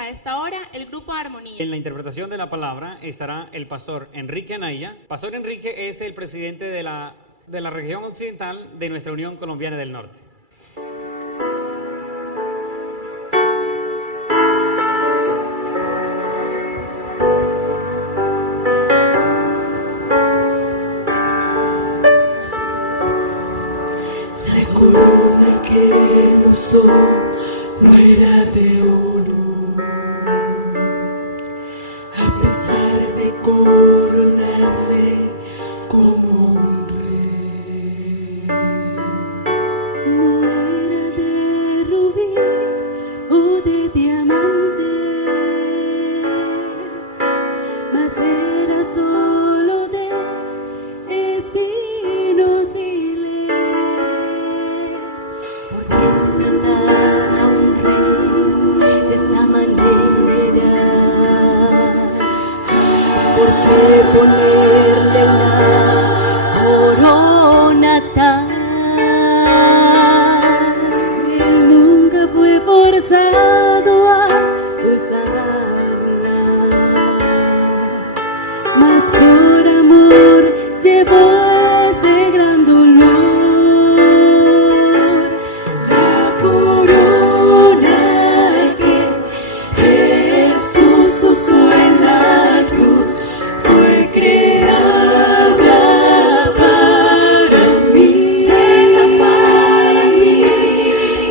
a esta hora el grupo Armonía. En la interpretación de la palabra estará el pastor Enrique Anaya. Pastor Enrique es el presidente de la región occidental de nuestra Unión Colombiana del Norte. La corona que él usó no era de oro, a pesar de coronarle como un rey. No era de rubí o de diamantes, mas era solo de espinos viles. ¿Por qué mandar a un rey de esa manera? ¿Por qué ponerle una corona tal? Él nunca fue forzado a usarla, mas por amor llevó ese gran dolor. La corona que Jesús usó en la cruz fue creada para mí,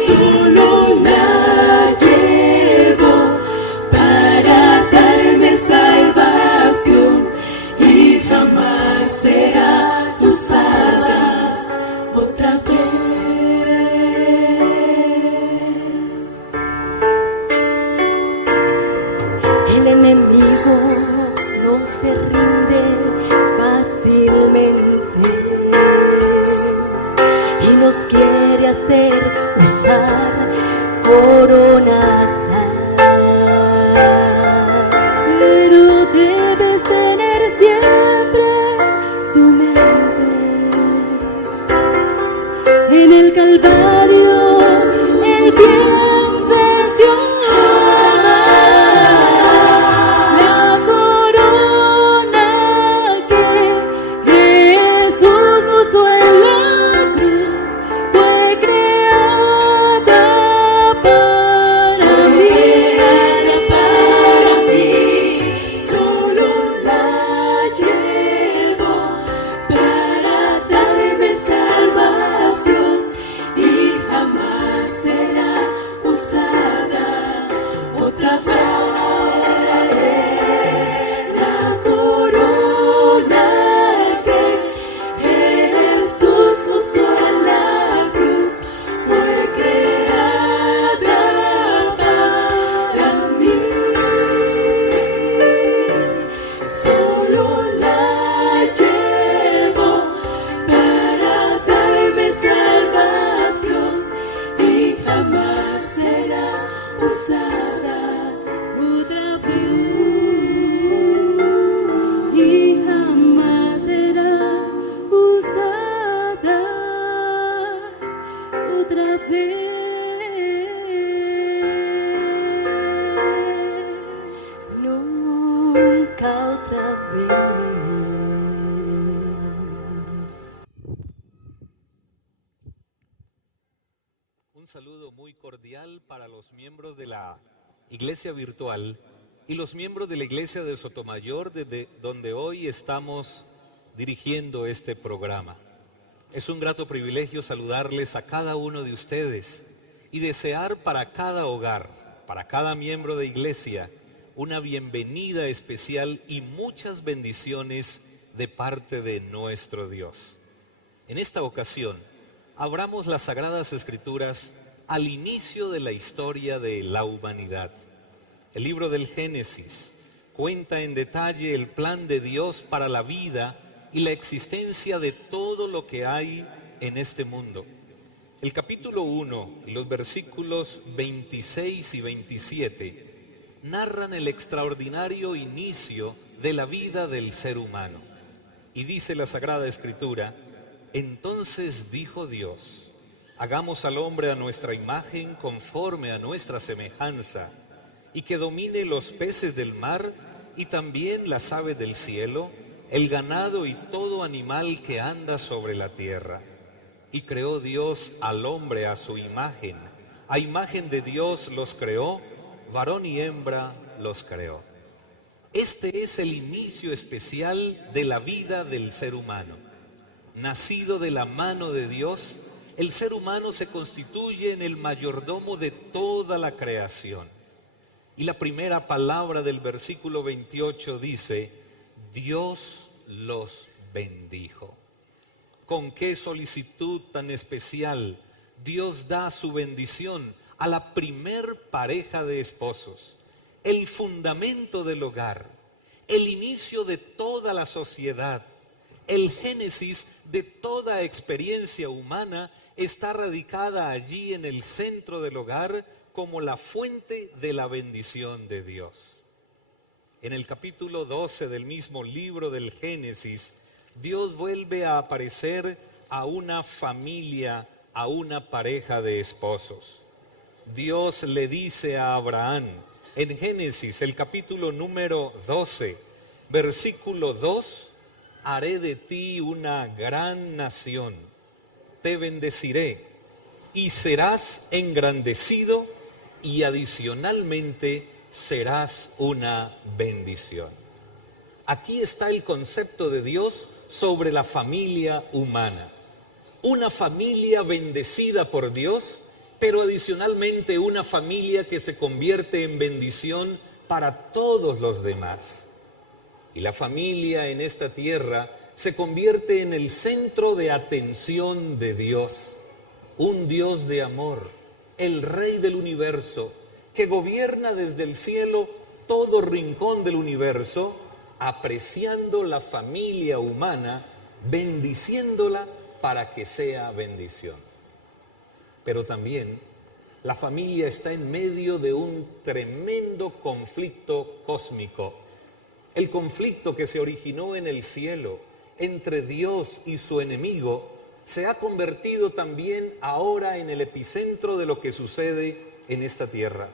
solo la llevo para darme salvación y jamás será usada otra vez. El enemigo no se rinde fácilmente y nos quiere hacer usar corona tal. Pero debes tener siempre tu mente en el Calvario. El bien venció. La corona que Jesús usó en la cruz fue creada para mí, Solo la llevo para darme salvación y jamás será usada otra vez. La corona que Jesús usó en la cruz fue creada para mí. Solo la llevo para darme salvación y jamás será usada otra vez, y jamás será usada otra vez. Nunca otra vez. Un saludo muy cordial para los miembros de la Iglesia Virtual y los miembros de la Iglesia de Sotomayor, desde donde hoy estamos dirigiendo este programa. Es un grato privilegio saludarles a cada uno de ustedes y desear para cada hogar, para cada miembro de iglesia, una bienvenida especial y muchas bendiciones de parte de nuestro Dios. En esta ocasión, abramos las Sagradas Escrituras al inicio de la historia de la humanidad. El libro del Génesis cuenta en detalle el plan de Dios para la vida y la existencia de todo lo que hay en este mundo. El capítulo 1 y los versículos 26 y 27 narran el extraordinario inicio de la vida del ser humano. Y dice la Sagrada Escritura: entonces dijo Dios, hagamos al hombre a nuestra imagen, conforme a nuestra semejanza, y y que domine los peces del mar y también las aves del cielo, el ganado y todo animal que anda sobre la tierra. Y creó Dios al hombre a su imagen. A imagen de Dios los creó, varón y hembra los creó. Este es el inicio especial de la vida del ser humano. Nacido de la mano de Dios, el ser humano se constituye en el mayordomo de toda la creación. Y la primera palabra del versículo 28 dice, Dios los bendijo. ¿Con qué solicitud tan especial Dios da su bendición a la primer pareja de esposos? El fundamento del hogar, el inicio de toda la sociedad, el génesis de toda experiencia humana está radicada allí en el centro del hogar como la fuente de la bendición de Dios. En el capítulo 12 del mismo libro del Génesis, Dios vuelve a aparecer a una familia, a una pareja de esposos. Dios le dice a Abraham, en Génesis, el capítulo número 12, versículo 2, haré de ti una gran nación, te bendeciré y serás engrandecido y adicionalmente serás una bendición. Aquí está el concepto de Dios sobre la familia humana. Una familia bendecida por Dios, pero adicionalmente una familia que se convierte en bendición para todos los demás. Y la familia en esta tierra se convierte en el centro de atención de Dios, un Dios de amor, el Rey del universo, que gobierna desde el cielo todo rincón del universo, apreciando la familia humana, bendiciéndola para que sea bendición. Pero también la familia está en medio de un tremendo conflicto cósmico. El conflicto que se originó en el cielo entre Dios y su enemigo se ha convertido también ahora en el epicentro de lo que sucede en esta tierra.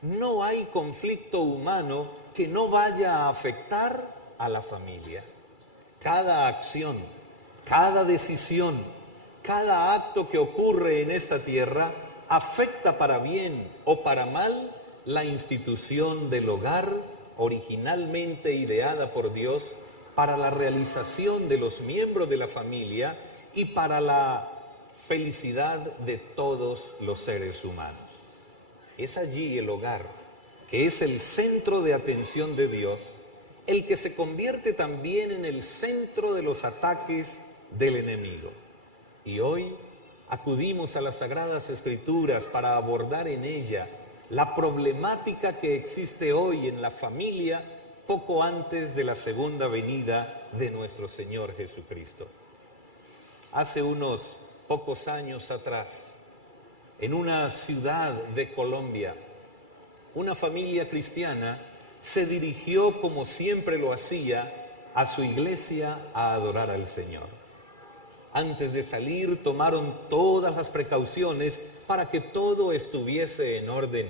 No hay conflicto humano que no vaya a afectar a la familia. Cada acción, cada decisión, cada acto que ocurre en esta tierra afecta para bien o para mal la institución del hogar originalmente ideada por Dios para la realización de los miembros de la familia y para la felicidad de todos los seres humanos. Es allí el hogar, que es el centro de atención de Dios, el que se convierte también en el centro de los ataques del enemigo. Y hoy acudimos a las Sagradas Escrituras para abordar en ella la problemática que existe hoy en la familia poco antes de la segunda venida de nuestro Señor Jesucristo. Hace unos pocos años atrás, en una ciudad de Colombia, una familia cristiana se dirigió, como siempre lo hacía, a su iglesia a adorar al Señor. Antes de salir, tomaron todas las precauciones para que todo estuviese en orden.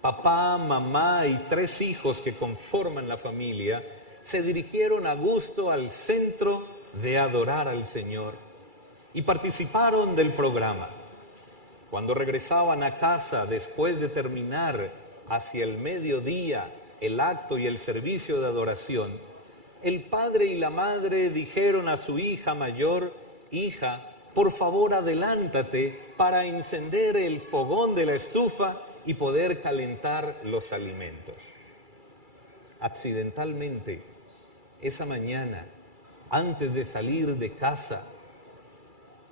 Papá, mamá y 3 hijos que conforman la familia se dirigieron a gusto al centro de adorar al Señor y participaron del programa. Cuando regresaban a casa después de terminar hacia el mediodía el acto y el servicio de adoración, el padre y la madre dijeron a su hija mayor: hija, por favor adelántate para encender el fogón de la estufa y poder calentar los alimentos. Accidentalmente, esa mañana, antes de salir de casa,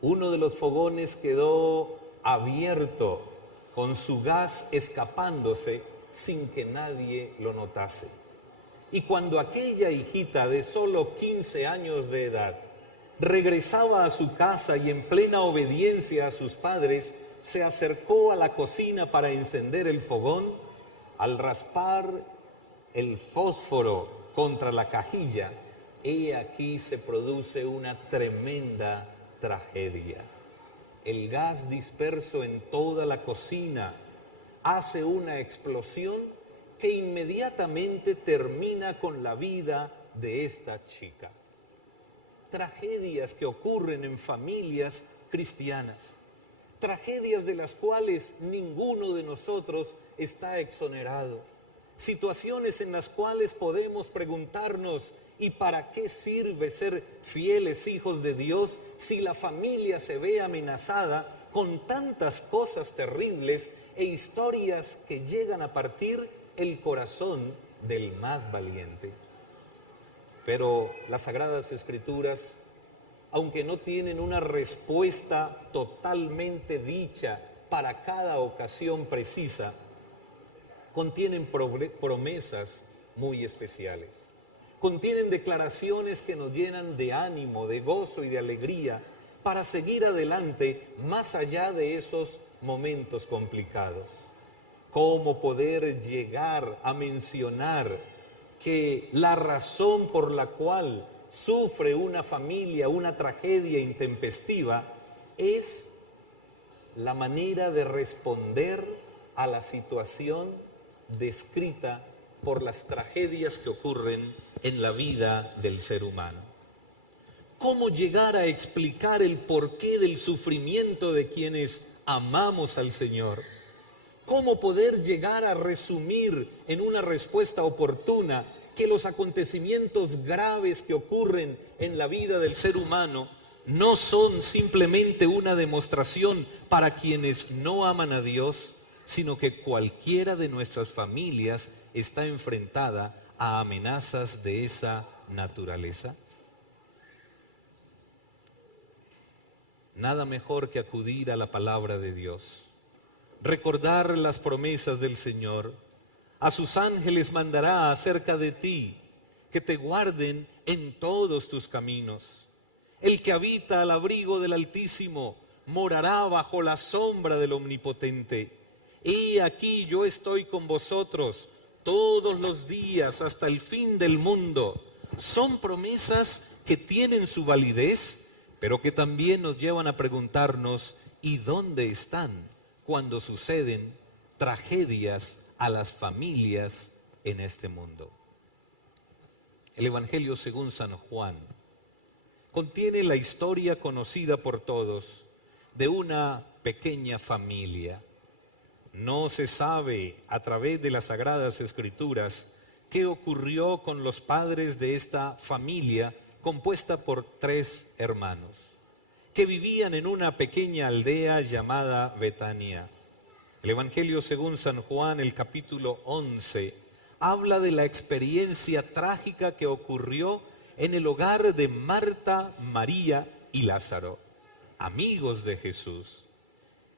uno de los fogones quedó abierto con su gas escapándose sin que nadie lo notase. Y cuando aquella hijita de solo 15 años de edad regresaba a su casa y en plena obediencia a sus padres, se acercó a la cocina para encender el fogón, al raspar el fósforo contra la cajilla, he aquí se produce una tremenda tragedia. El gas disperso en toda la cocina hace una explosión que inmediatamente termina con la vida de esta chica. Tragedias que ocurren en familias cristianas, tragedias de las cuales ninguno de nosotros está exonerado, situaciones en las cuales podemos preguntarnos: ¿y para qué sirve ser fieles hijos de Dios si la familia se ve amenazada con tantas cosas terribles e historias que llegan a partir el corazón del más valiente? Pero las Sagradas Escrituras, aunque no tienen una respuesta totalmente dicha para cada ocasión precisa, contienen promesas muy especiales. Contienen declaraciones que nos llenan de ánimo, de gozo y de alegría para seguir adelante más allá de esos momentos complicados. ¿Cómo poder llegar a mencionar que la razón por la cual sufre una familia una tragedia intempestiva es la manera de responder a la situación descrita por las tragedias que ocurren en la vida del ser humano? ¿Cómo llegar a explicar el porqué del sufrimiento de quienes amamos al Señor? ¿Cómo poder llegar a resumir en una respuesta oportuna que los acontecimientos graves que ocurren en la vida del ser humano no son simplemente una demostración para quienes no aman a Dios, sino que cualquiera de nuestras familias está enfrentada a amenazas de esa naturaleza? Nada mejor que acudir a la palabra de Dios, recordar las promesas del Señor. A sus ángeles mandará acerca de ti, que te guarden en todos tus caminos. El que habita al abrigo del Altísimo morará bajo la sombra del Omnipotente. He aquí yo estoy con vosotros todos los días hasta el fin del mundo. Son promesas que tienen su validez, pero que también nos llevan a preguntarnos: ¿y dónde están cuando suceden tragedias a las familias en este mundo? El Evangelio según San Juan contiene la historia conocida por todos de una pequeña familia. No se sabe a través de las Sagradas Escrituras qué ocurrió con los padres de esta familia compuesta por 3 hermanos que vivían en una pequeña aldea llamada Betania. El Evangelio según San Juan, el capítulo 11, habla de la experiencia trágica que ocurrió en el hogar de Marta, María y Lázaro, amigos de Jesús.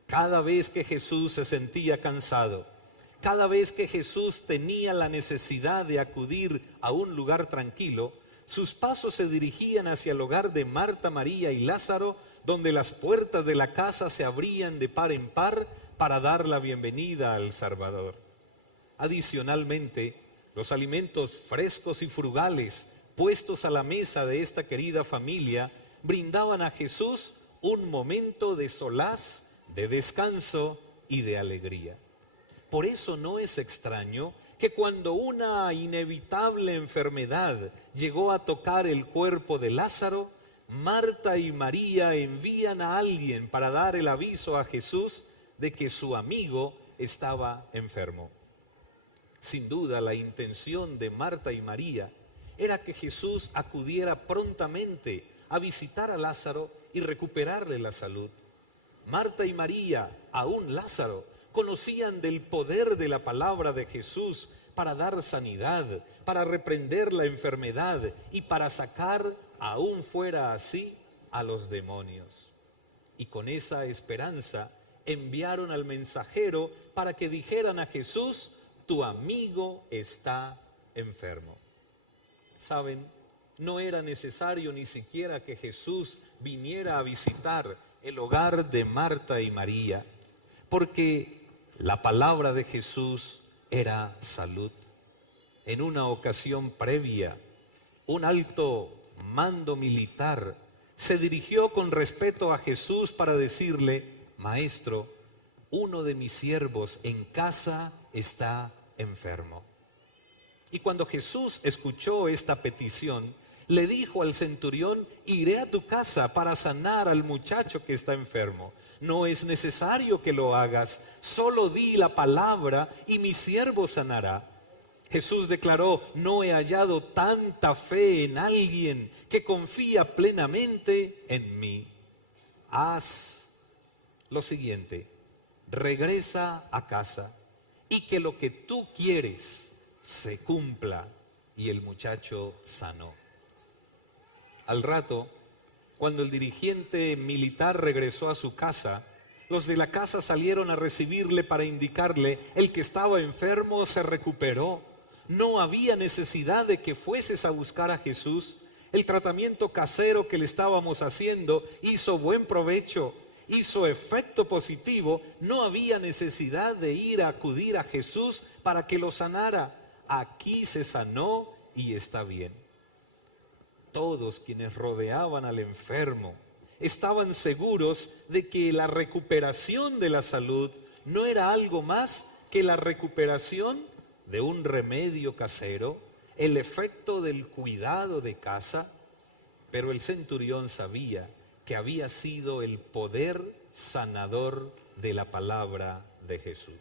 Cada vez que Jesús se sentía cansado, cada vez que Jesús tenía la necesidad de acudir a un lugar tranquilo, sus pasos se dirigían hacia el hogar de Marta, María y Lázaro, donde las puertas de la casa se abrían de par en par para dar la bienvenida al Salvador. Adicionalmente, los alimentos frescos y frugales puestos a la mesa de esta querida familia brindaban a Jesús un momento de solaz, de descanso y de alegría. Por eso no es extraño que cuando una inevitable enfermedad llegó a tocar el cuerpo de Lázaro, Marta y María envían a alguien para dar el aviso a Jesús de que su amigo estaba enfermo. Sin duda, la intención de Marta y María era que Jesús acudiera prontamente a visitar a Lázaro y recuperarle la salud. Marta y María, aún Lázaro, conocían del poder de la palabra de Jesús para dar sanidad, para reprender la enfermedad y para sacar, aún fuera así, a los demonios. Y con esa esperanza enviaron al mensajero para que dijeran a Jesús: tu amigo está enfermo. ¿Saben? No era necesario ni siquiera que Jesús viniera a visitar el hogar de Marta y María, porque la palabra de Jesús era salud. En una ocasión previa, un alto mando militar se dirigió con respeto a Jesús para decirle: Maestro, uno de mis siervos en casa está enfermo. Y cuando Jesús escuchó esta petición, le dijo al centurión: iré a tu casa para sanar al muchacho que está enfermo. No es necesario que lo hagas, solo di la palabra y mi siervo sanará. Jesús declaró: no he hallado tanta fe en alguien que confía plenamente en mí. Haz lo siguiente: regresa a casa y que lo que tú quieres se cumpla. Y el muchacho sanó. Al rato, cuando el dirigente militar regresó a su casa, los de la casa salieron a recibirle para indicarle: el que estaba enfermo se recuperó. No había necesidad de que fueses a buscar a Jesús. El tratamiento casero que le estábamos haciendo hizo buen provecho, hizo efecto positivo. No había necesidad de ir a acudir a Jesús para que lo sanara. Aquí se sanó y está bien. Todos quienes rodeaban al enfermo estaban seguros de que la recuperación de la salud no era algo más que la recuperación de un remedio casero, el efecto del cuidado de casa. Pero el centurión sabía que había sido el poder sanador de la palabra de Jesús.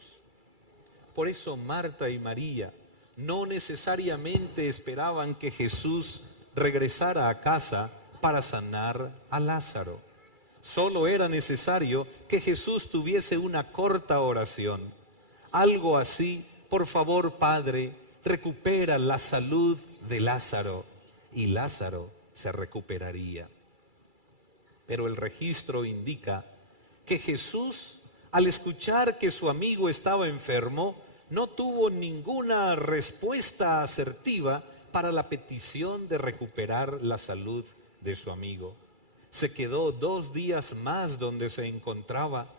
Por eso Marta y María no necesariamente esperaban que Jesús regresara a casa para sanar a Lázaro. Solo era necesario que Jesús tuviese una corta oración. Algo así: por favor, Padre, recupera la salud de Lázaro. Y Lázaro se recuperaría. Pero el registro indica que Jesús, al escuchar que su amigo estaba enfermo, no tuvo ninguna respuesta asertiva para la petición de recuperar la salud de su amigo. Se quedó 2 días más donde se encontraba,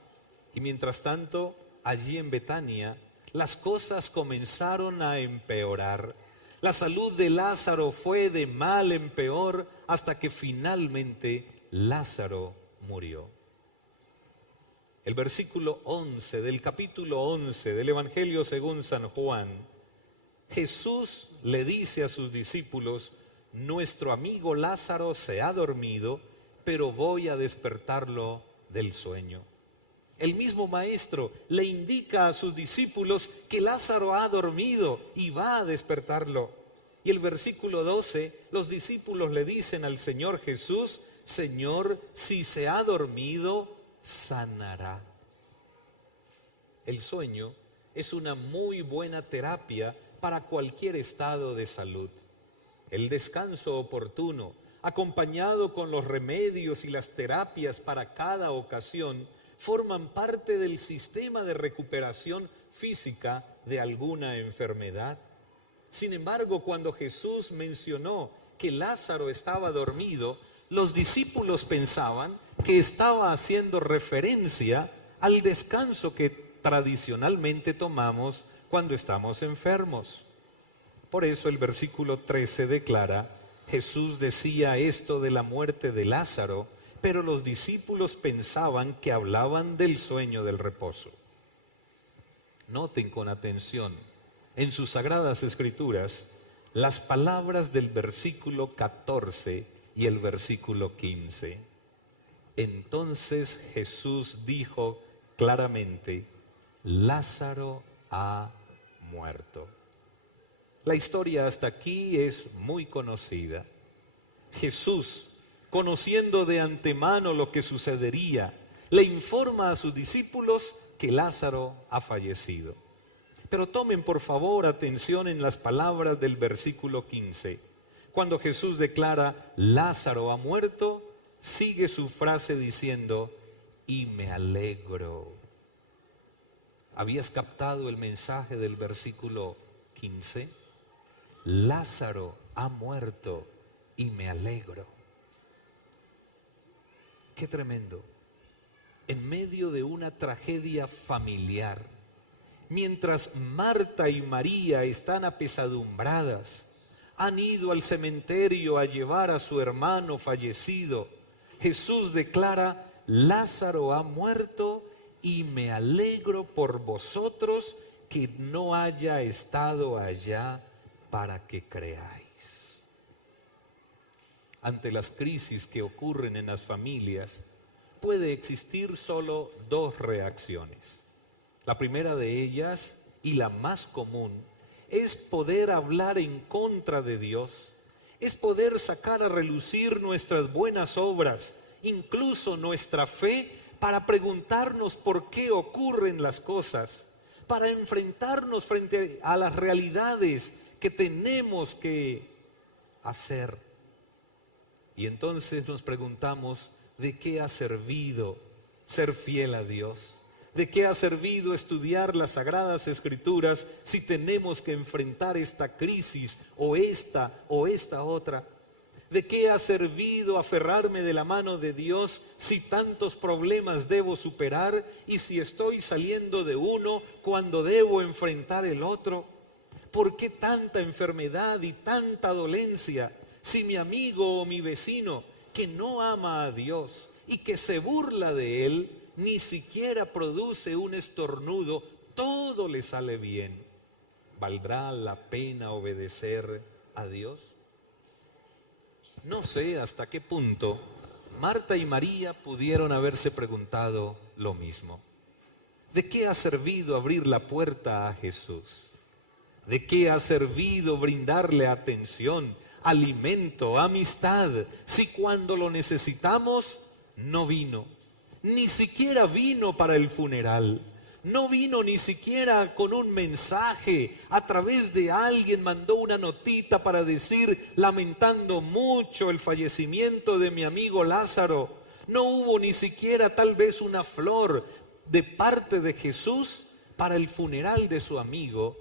y mientras tanto, allí en Betania, las cosas comenzaron a empeorar. La salud de Lázaro fue de mal en peor hasta que finalmente Lázaro murió. El versículo 11 del capítulo 11 del Evangelio según San Juan, Jesús le dice a sus discípulos: nuestro amigo Lázaro se ha dormido, pero voy a despertarlo del sueño. El mismo Maestro le indica a sus discípulos que Lázaro ha dormido y va a despertarlo. Y el versículo 12, los discípulos le dicen al Señor Jesús: Señor, si se ha dormido, sanará. El sueño es una muy buena terapia para cualquier estado de salud. El descanso oportuno, acompañado con los remedios y las terapias para cada ocasión, forman parte del sistema de recuperación física de alguna enfermedad. Sin embargo, cuando Jesús mencionó que Lázaro estaba dormido, los discípulos pensaban que estaba haciendo referencia al descanso que tradicionalmente tomamos cuando estamos enfermos. Por eso el versículo 13 declara: Jesús decía esto de la muerte de Lázaro, pero los discípulos pensaban que hablaban del sueño del reposo. Noten con atención en sus sagradas escrituras las palabras del versículo 14 y el versículo 15. Entonces Jesús dijo claramente: Lázaro ha muerto. La historia hasta aquí es muy conocida. Jesús, conociendo de antemano lo que sucedería, le informa a sus discípulos que Lázaro ha fallecido. Pero tomen por favor atención en las palabras del versículo 15. Cuando Jesús declara Lázaro ha muerto, sigue su frase diciendo: y me alegro. ¿Habías captado el mensaje del versículo 15? Lázaro ha muerto y me alegro. Qué tremendo. En medio de una tragedia familiar, mientras Marta y María están apesadumbradas, han ido al cementerio a llevar a su hermano fallecido, Jesús declara: Lázaro ha muerto y me alegro por vosotros que no haya estado allá para que creáis. Ante las crisis que ocurren en las familias, puede existir solo dos reacciones. La primera de ellas, y la más común, es poder hablar en contra de Dios, es poder sacar a relucir nuestras buenas obras, incluso nuestra fe, para preguntarnos por qué ocurren las cosas, para enfrentarnos frente a las realidades que tenemos que hacer. Y entonces nos preguntamos, ¿de qué ha servido ser fiel a Dios? ¿De qué ha servido estudiar las Sagradas Escrituras si tenemos que enfrentar esta crisis o esta otra? ¿De qué ha servido aferrarme de la mano de Dios si tantos problemas debo superar y si estoy saliendo de uno cuando debo enfrentar el otro? ¿Por qué tanta enfermedad y tanta dolencia si mi amigo o mi vecino que no ama a Dios y que se burla de Él, ni siquiera produce un estornudo, todo le sale bien? ¿Valdrá la pena obedecer a Dios? No sé hasta qué punto Marta y María pudieron haberse preguntado lo mismo. ¿De qué ha servido abrir la puerta a Jesús? ¿De qué ha servido brindarle atención, alimento, amistad, si cuando lo necesitamos no vino? Ni siquiera vino para el funeral. No vino ni siquiera con un mensaje. A través de alguien mandó una notita para decir, lamentando mucho el fallecimiento de mi amigo Lázaro. No hubo ni siquiera tal vez una flor de parte de Jesús para el funeral de su amigo.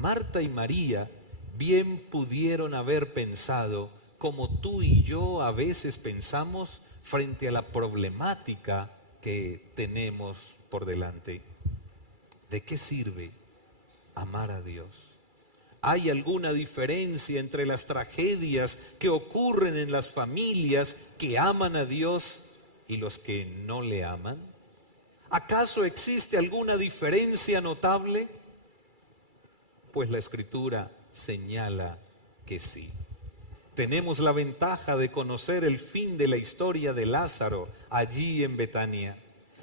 Marta y María bien pudieron haber pensado, como tú y yo a veces pensamos frente a la problemática que tenemos por delante. ¿De qué sirve amar a Dios? ¿Hay alguna diferencia entre las tragedias que ocurren en las familias que aman a Dios y los que no le aman? ¿Acaso existe alguna diferencia notable? Pues la Escritura señala que sí. Tenemos la ventaja de conocer el fin de la historia de Lázaro allí en Betania,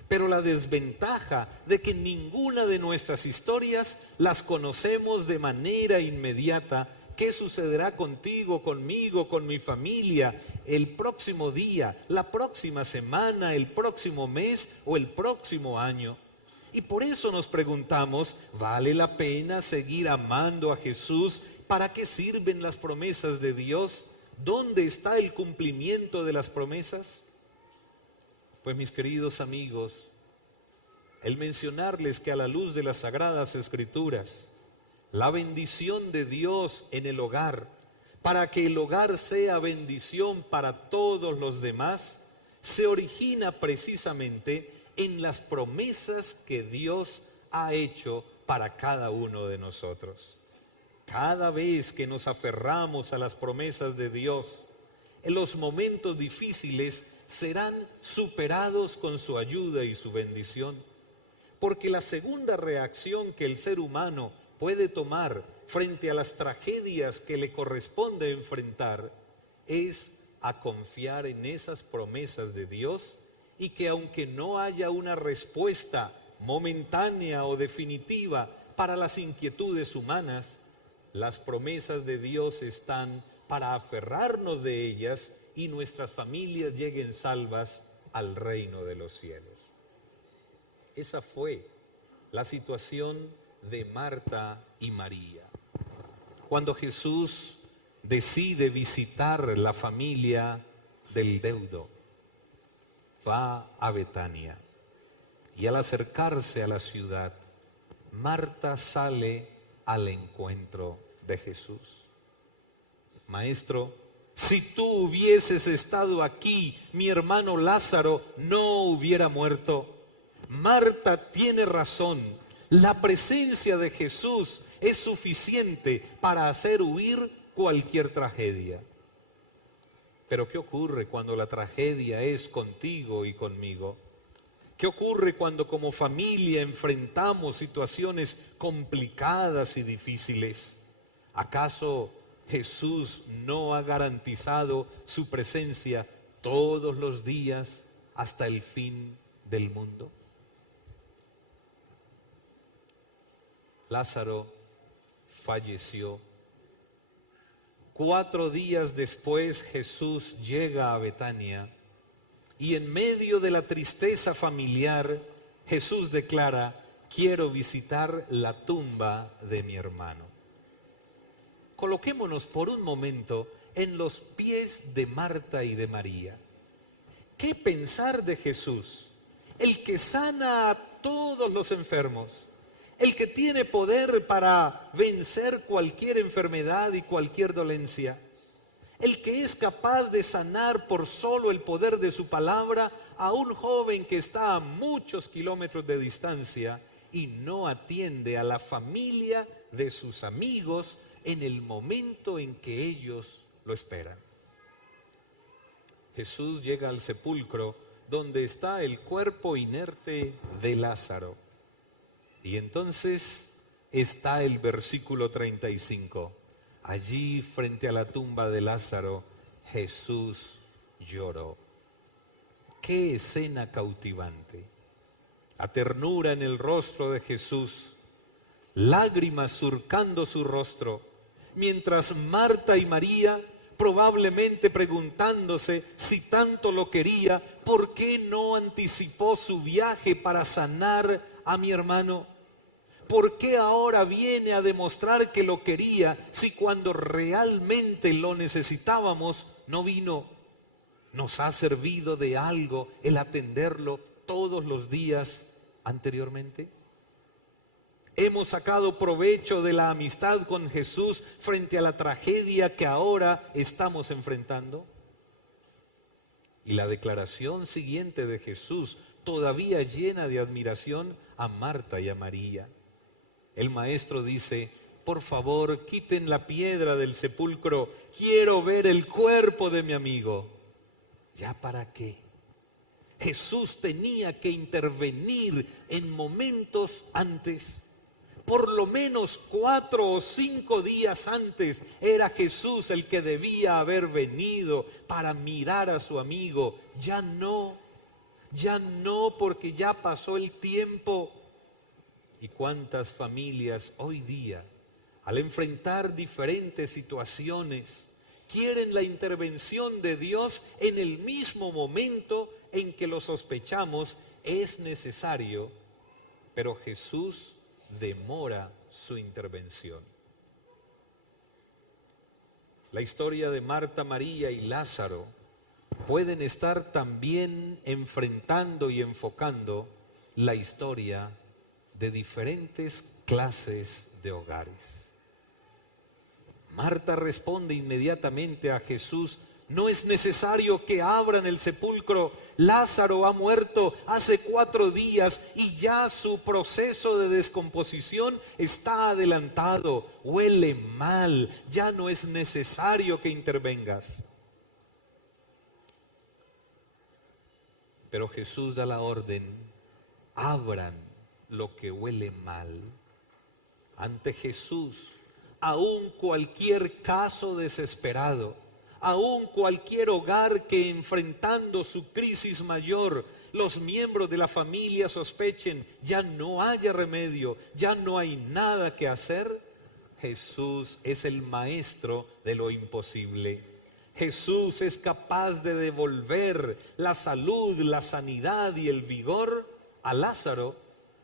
pero la desventaja de que ninguna de nuestras historias las conocemos de manera inmediata. ¿Qué sucederá contigo, conmigo, con mi familia el próximo día, la próxima semana, el próximo mes o el próximo año? Y por eso nos preguntamos, ¿vale la pena seguir amando a Jesús? ¿Para qué sirven las promesas de Dios? ¿Dónde está el cumplimiento de las promesas? Pues mis queridos amigos, el mencionarles que a la luz de las Sagradas Escrituras, la bendición de Dios en el hogar, para que el hogar sea bendición para todos los demás, se origina precisamente en las promesas que Dios ha hecho para cada uno de nosotros. Cada vez que nos aferramos a las promesas de Dios, en los momentos difíciles serán superados con su ayuda y su bendición. Porque la segunda reacción que el ser humano puede tomar frente a las tragedias que le corresponde enfrentar es a confiar en esas promesas de Dios, y que aunque no haya una respuesta momentánea o definitiva para las inquietudes humanas, las promesas de Dios están para aferrarnos de ellas y nuestras familias lleguen salvas al reino de los cielos. Esa fue la situación de Marta y María. Cuando Jesús decide visitar la familia del deudo, va a Betania y al acercarse a la ciudad, Marta sale al encuentro de Jesús. Maestro, si tú hubieses estado aquí, mi hermano Lázaro no hubiera muerto. Marta tiene razón. La presencia de Jesús es suficiente para hacer huir cualquier tragedia. Pero ¿qué ocurre cuando la tragedia es contigo y conmigo? ¿Qué ocurre cuando como familia enfrentamos situaciones complicadas y difíciles? ¿Acaso Jesús no ha garantizado su presencia todos los días hasta el fin del mundo? Lázaro falleció. 4 días después Jesús llega a Betania y en medio de la tristeza familiar Jesús declara: quiero visitar la tumba de mi hermano. Coloquémonos por un momento en los pies de Marta y de María. ¿Qué pensar de Jesús? El que sana a todos los enfermos, el que tiene poder para vencer cualquier enfermedad y cualquier dolencia, el que es capaz de sanar por solo el poder de su palabra a un joven que está a muchos kilómetros de distancia y no atiende a la familia de sus amigos en el momento en que ellos lo esperan. Jesús llega al sepulcro donde está el cuerpo inerte de Lázaro. Y entonces está el versículo 35. Allí frente a la tumba de Lázaro, Jesús lloró. ¡Qué escena cautivante! La ternura en el rostro de Jesús, lágrimas surcando su rostro, mientras Marta y María, probablemente preguntándose si tanto lo quería, ¿por qué no anticipó su viaje para sanar a mi hermano? ¿Por qué ahora viene a demostrar que lo quería si cuando realmente lo necesitábamos no vino? ¿Nos ha servido de algo el atenderlo todos los días anteriormente? ¿Hemos sacado provecho de la amistad con Jesús frente a la tragedia que ahora estamos enfrentando? Y la declaración siguiente de Jesús todavía llena de admiración a Marta y a María. El maestro dice: por favor, quiten la piedra del sepulcro, quiero ver el cuerpo de mi amigo. ¿Ya para qué? Jesús tenía que intervenir en momentos antes. Por lo menos 4 o 5 días antes era Jesús el que debía haber venido para mirar a su amigo. Ya no, porque ya pasó el tiempo. ¿Y cuántas familias hoy día, al enfrentar diferentes situaciones, quieren la intervención de Dios en el mismo momento en que lo sospechamos es necesario, pero Jesús demora su intervención? La historia de Marta, María y Lázaro pueden estar también enfrentando y enfocando la historia de diferentes clases de hogares. Marta responde inmediatamente a Jesús: no es necesario que abran el sepulcro, Lázaro ha muerto hace 4 días y ya su proceso de descomposición está adelantado, huele mal, ya no es necesario que intervengas. Pero Jesús da la orden: abran lo que huele mal. Ante Jesús, aún cualquier caso desesperado, aún cualquier hogar que enfrentando su crisis mayor, los miembros de la familia sospechen ya no haya remedio, ya no hay nada que hacer, Jesús es el maestro de lo imposible. Jesús es capaz de devolver la salud, la sanidad y el vigor a Lázaro,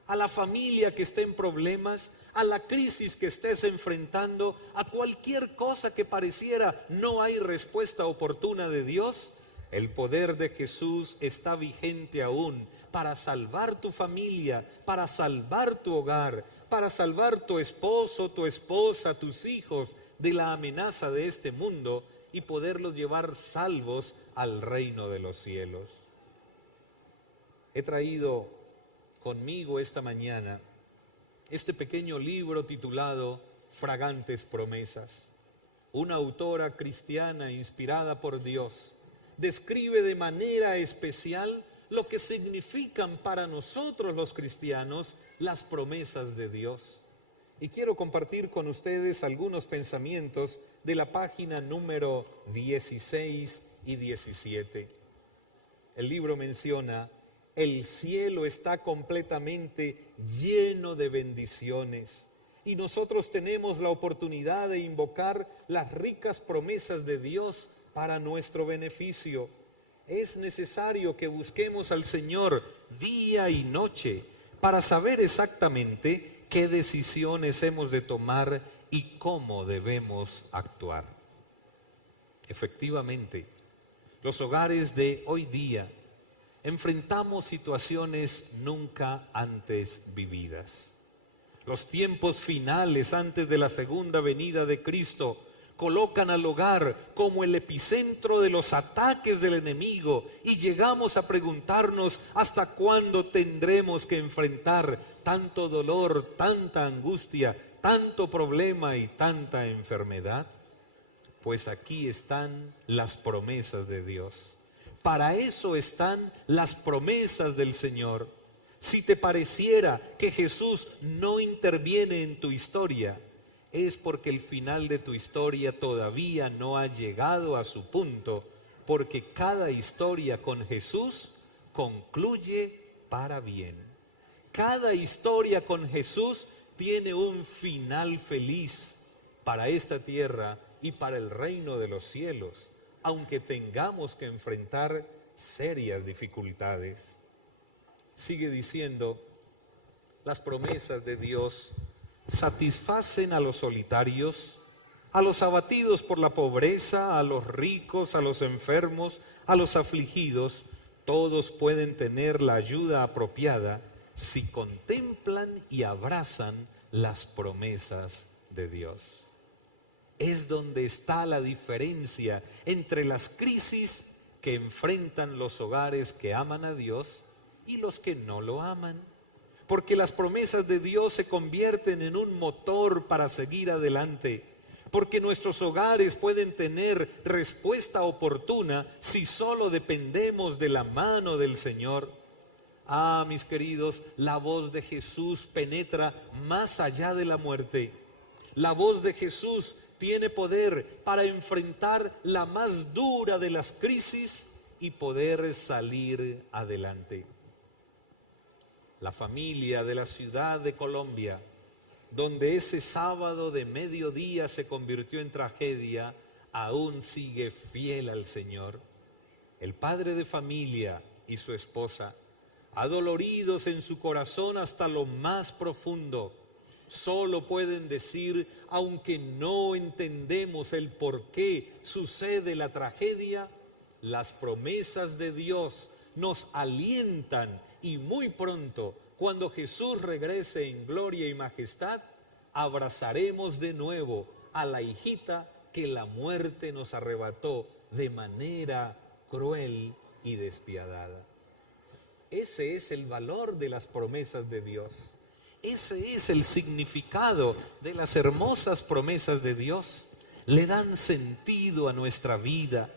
a la familia que esté en problemas, a la crisis que estés enfrentando, a cualquier cosa que pareciera no hay respuesta oportuna de Dios. El poder de Jesús está vigente aún para salvar tu familia, para salvar tu hogar, para salvar tu esposo, tu esposa, tus hijos de la amenaza de este mundo y poderlos llevar salvos al reino de los cielos. He traído conmigo esta mañana este pequeño libro titulado Fragantes Promesas. Una autora cristiana inspirada por Dios describe de manera especial lo que significan para nosotros los cristianos las promesas de Dios. Y quiero compartir con ustedes algunos pensamientos de la página número 16 y 17. El libro menciona: el cielo está completamente lleno de bendiciones y nosotros tenemos la oportunidad de invocar las ricas promesas de Dios para nuestro beneficio. Es necesario que busquemos al Señor día y noche para saber exactamente qué decisiones hemos de tomar y cómo debemos actuar. Efectivamente, los hogares de hoy día enfrentamos situaciones nunca antes vividas. Los tiempos finales antes de la segunda venida de Cristo colocan al hogar como el epicentro de los ataques del enemigo y llegamos a preguntarnos hasta cuándo tendremos que enfrentar tanto dolor, tanta angustia, tanto problema y tanta enfermedad. Pues aquí están las promesas de Dios. Para eso están las promesas del Señor. Si te pareciera que Jesús no interviene en tu historia, es porque el final de tu historia todavía no ha llegado a su punto, porque cada historia con Jesús concluye para bien. Cada historia con Jesús tiene un final feliz para esta tierra y para el reino de los cielos, aunque tengamos que enfrentar serias dificultades. Sigue diciendo: las promesas de Dios satisfacen a los solitarios, a los abatidos por la pobreza, a los ricos, a los enfermos, a los afligidos. Todos pueden tener la ayuda apropiada si contemplan y abrazan las promesas de Dios. Es donde está la diferencia entre las crisis que enfrentan los hogares que aman a Dios y los que no lo aman. Porque las promesas de Dios se convierten en un motor para seguir adelante. Porque nuestros hogares pueden tener respuesta oportuna si solo dependemos de la mano del Señor. Ah, mis queridos, la voz de Jesús penetra más allá de la muerte. La voz de Jesús tiene poder para enfrentar la más dura de las crisis y poder salir adelante. La familia de la ciudad de Colombia, donde ese sábado de mediodía se convirtió en tragedia, aún sigue fiel al Señor. El padre de familia y su esposa, adoloridos en su corazón hasta lo más profundo, solo pueden decir: aunque no entendemos el por qué sucede la tragedia, las promesas de Dios nos alientan y muy pronto, cuando Jesús regrese en gloria y majestad, abrazaremos de nuevo a la hijita que la muerte nos arrebató de manera cruel y despiadada. Ese es el valor de las promesas de Dios. Ese es el significado de las hermosas promesas de Dios. Le dan sentido a nuestra vida.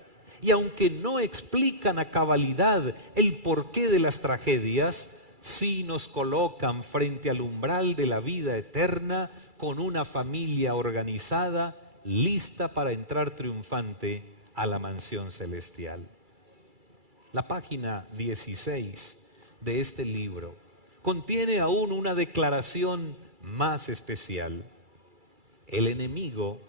Y aunque no explican a cabalidad el porqué de las tragedias, sí nos colocan frente al umbral de la vida eterna con una familia organizada, lista para entrar triunfante a la mansión celestial. La página 16 de este libro contiene aún una declaración más especial. El enemigo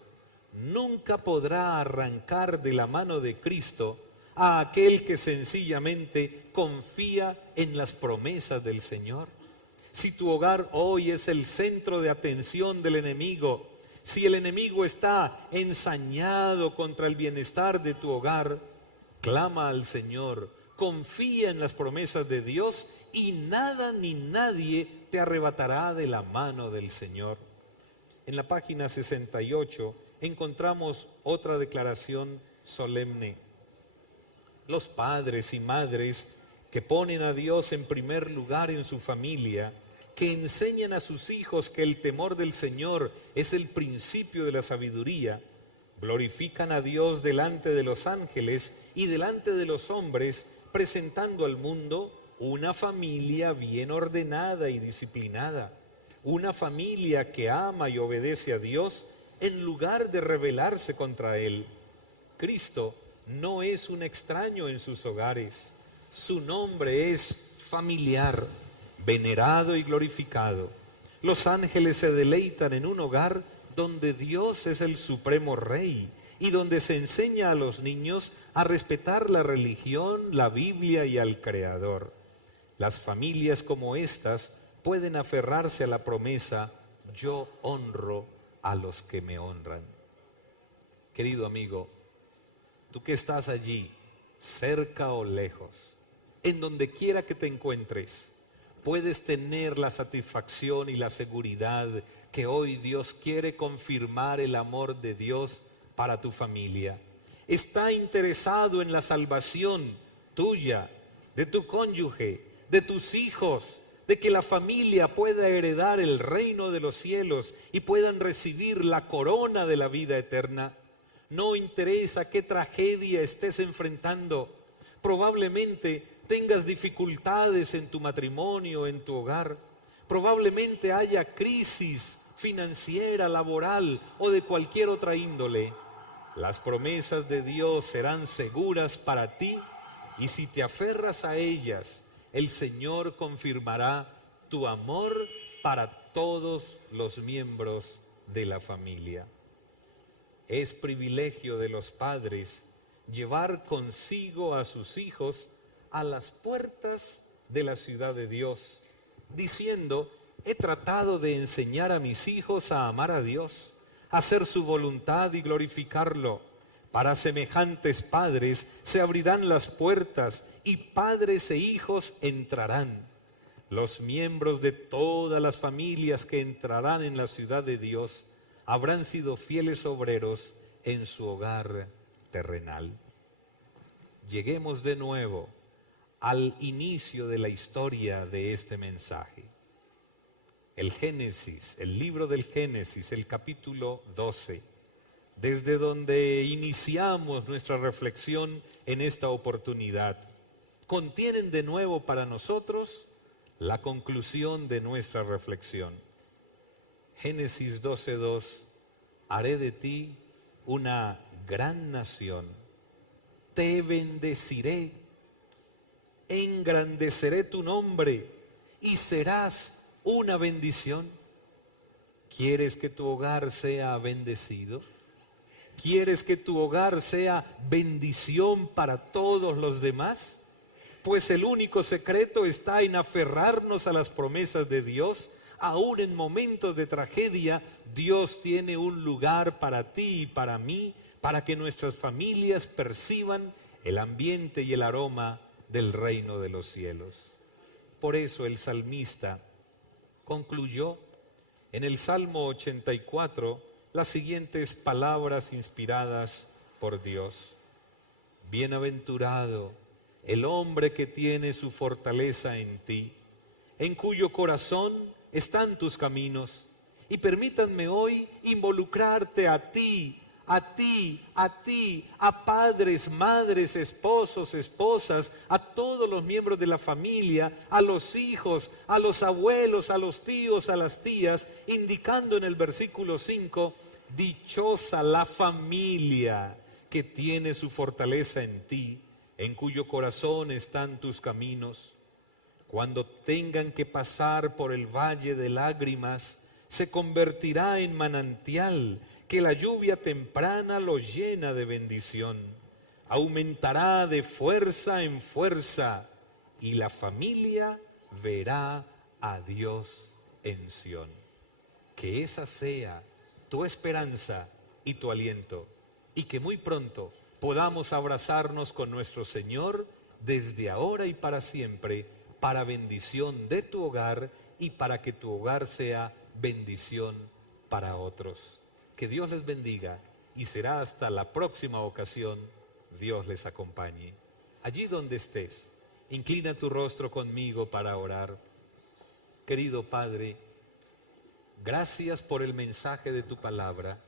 nunca podrá arrancar de la mano de Cristo a aquel que sencillamente confía en las promesas del Señor. Si tu hogar hoy es el centro de atención del enemigo, si el enemigo está ensañado contra el bienestar de tu hogar, clama al Señor, confía en las promesas de Dios y nada ni nadie te arrebatará de la mano del Señor. En la página 68 encontramos otra declaración solemne. Los padres y madres que ponen a Dios en primer lugar en su familia, que enseñan a sus hijos que el temor del Señor es el principio de la sabiduría, glorifican a Dios delante de los ángeles y delante de los hombres, presentando al mundo una familia bien ordenada y disciplinada. una familia que ama y obedece a Dios en lugar de rebelarse contra Él. Cristo no es un extraño en sus hogares. Su nombre es familiar, venerado y glorificado. Los ángeles se deleitan en un hogar donde Dios es el supremo rey y donde se enseña a los niños a respetar la religión, la Biblia y al Creador. Las familias como estas pueden aferrarse a la promesa: yo honro a los que me honran. Querido amigo, tú que estás allí, cerca o lejos, en donde quiera que te encuentres, puedes tener la satisfacción y la seguridad que hoy Dios quiere confirmar el amor de Dios para tu familia. Está interesado en la salvación tuya, de tu cónyuge, de tus hijos, de que la familia pueda heredar el reino de los cielos y puedan recibir la corona de la vida eterna. No interesa qué tragedia estés enfrentando. Probablemente tengas dificultades en tu matrimonio, en tu hogar. Probablemente haya crisis financiera, laboral o de cualquier otra índole. Las promesas de Dios serán seguras para ti y si te aferras a ellas, el Señor confirmará tu amor para todos los miembros de la familia. Es privilegio de los padres llevar consigo a sus hijos a las puertas de la ciudad de Dios, diciendo: he tratado de enseñar a mis hijos a amar a Dios, a hacer su voluntad y glorificarlo. Para semejantes padres se abrirán las puertas y padres e hijos entrarán. Los miembros de todas las familias que entrarán en la ciudad de Dios habrán sido fieles obreros en su hogar terrenal. Lleguemos de nuevo al inicio de la historia de este mensaje. El Génesis, el libro del Génesis, el capítulo 12, desde donde iniciamos nuestra reflexión en esta oportunidad, contienen de nuevo para nosotros la conclusión de nuestra reflexión. Génesis 12:2, haré de ti una gran nación, te bendeciré, engrandeceré tu nombre y serás una bendición. ¿Quieres que tu hogar sea bendecido? ¿Quieres que tu hogar sea bendición para todos los demás? Pues el único secreto está en aferrarnos a las promesas de Dios. Aún en momentos de tragedia, Dios tiene un lugar para ti y para mí, para que nuestras familias perciban el ambiente y el aroma del reino de los cielos. Por eso el salmista concluyó en el Salmo 84 las siguientes palabras inspiradas por Dios: bienaventurado el hombre que tiene su fortaleza en ti, en cuyo corazón están tus caminos. Y permítanme hoy involucrarte a ti, a padres, madres, esposos, esposas, a todos los miembros de la familia, a los hijos, a los abuelos, a los tíos, a las tías, indicando en el versículo 5, dichosa la familia que tiene su fortaleza en ti, en cuyo corazón están tus caminos. Cuando tengan que pasar por el valle de lágrimas, se convertirá en manantial, que la lluvia temprana lo llena de bendición. Aumentará de fuerza en fuerza y la familia verá a Dios en Sión. Que esa sea tu esperanza y tu aliento, y que muy pronto podamos abrazarnos con nuestro Señor desde ahora y para siempre, para bendición de tu hogar y para que tu hogar sea bendición para otros. Que Dios les bendiga y será hasta la próxima ocasión. Dios les acompañe. Allí donde estés, inclina tu rostro conmigo para orar. Querido Padre, gracias por el mensaje de tu palabra,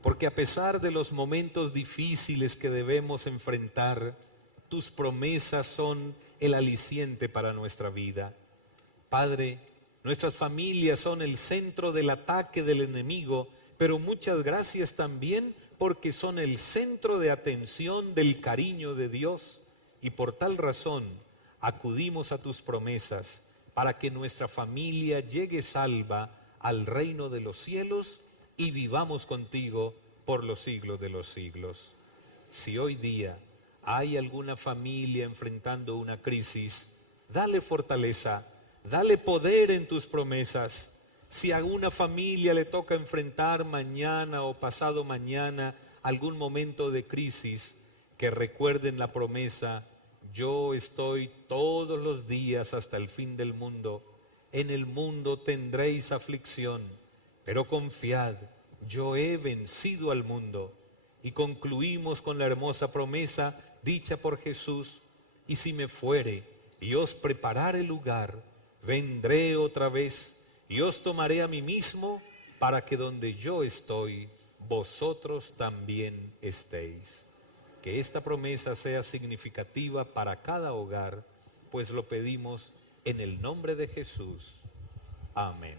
porque a pesar de los momentos difíciles que debemos enfrentar, tus promesas son el aliciente para nuestra vida. Padre, Nuestras familias son el centro del ataque del enemigo, pero muchas gracias también porque son el centro de atención del cariño de Dios. Y por tal razón acudimos a tus promesas para que nuestra familia llegue salva al reino de los cielos y vivamos contigo por los siglos de los siglos. Si hoy día hay alguna familia enfrentando una crisis, dale fortaleza, dale poder en tus promesas. Si a una familia le toca enfrentar mañana o pasado mañana algún momento de crisis, que recuerden la promesa: yo estoy todos los días hasta el fin del mundo. En el mundo tendréis aflicción, pero confiad, yo he vencido al mundo. Y concluimos con la hermosa promesa dicha por Jesús: y si me fuere y os preparare lugar, vendré otra vez y os tomaré a mí mismo, para que donde yo estoy, vosotros también estéis. Que esta promesa sea significativa para cada hogar, pues lo pedimos en el nombre de Jesús. Amén.